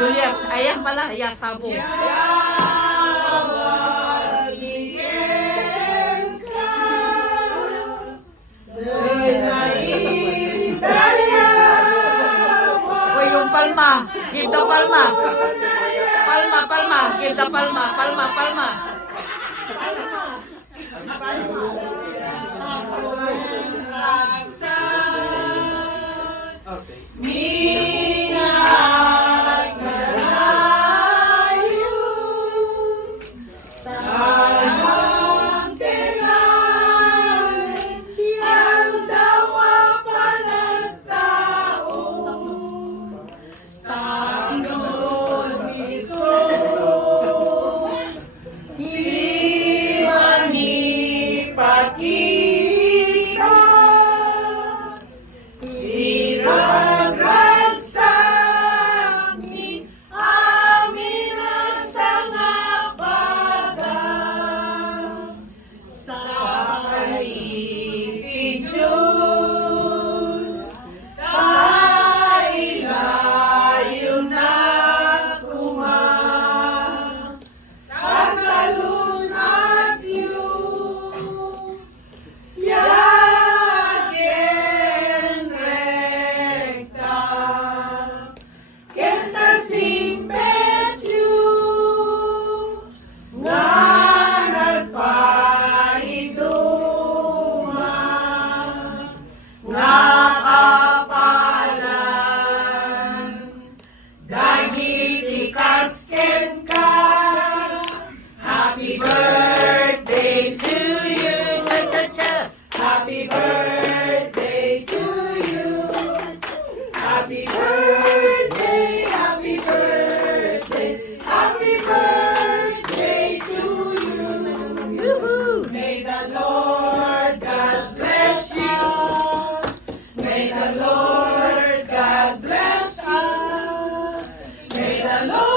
Juliet. Ayan pala, ayan, sabong. Uy, yung palma. Give the palma. Palma, palma. Give the palma. Palma, palma. Happy birthday to you. Happy birthday to you. Happy birthday, happy birthday, happy birthday to you. May the Lord God bless you. May the Lord God bless you. May the Lord